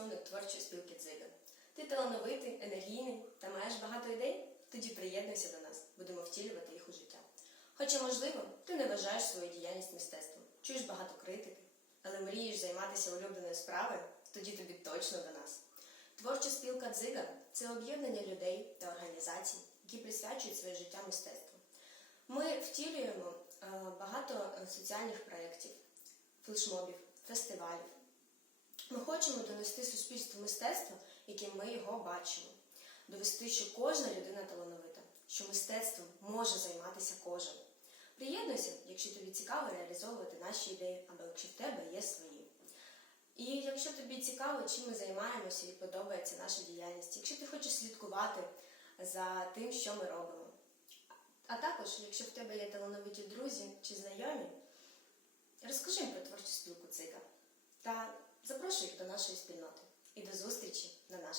співзасновник творчої спілки Дзига. Ти талановитий, енергійний та маєш багато ідей? Тоді приєднуйся до нас, будемо втілювати їх у життя. Хоча, можливо, ти не вважаєш свою діяльність мистецтвом, чуєш багато критики, але мрієш займатися улюбленою справою, тоді тобі точно до нас. Творча спілка Дзига це об'єднання людей та організацій, які присвячують своє життя мистецтву. Ми втілюємо е, багато е, соціальних проєктів, флешмобів, фестивалів. Ми хочемо донести суспільству мистецтва, яким ми його бачимо, довести, що кожна людина талановита, що мистецтвом може займатися кожен. Приєднуйся, якщо тобі цікаво реалізовувати наші ідеї, або якщо в тебе є свої. І якщо тобі цікаво, чим ми займаємося і подобається наша діяльність, якщо ти хочеш слідкувати за тим, що ми робимо. А також, якщо в тебе є талановиті друзі чи знайомі, запрошую до нашої спільноти і до зустрічі на нашій.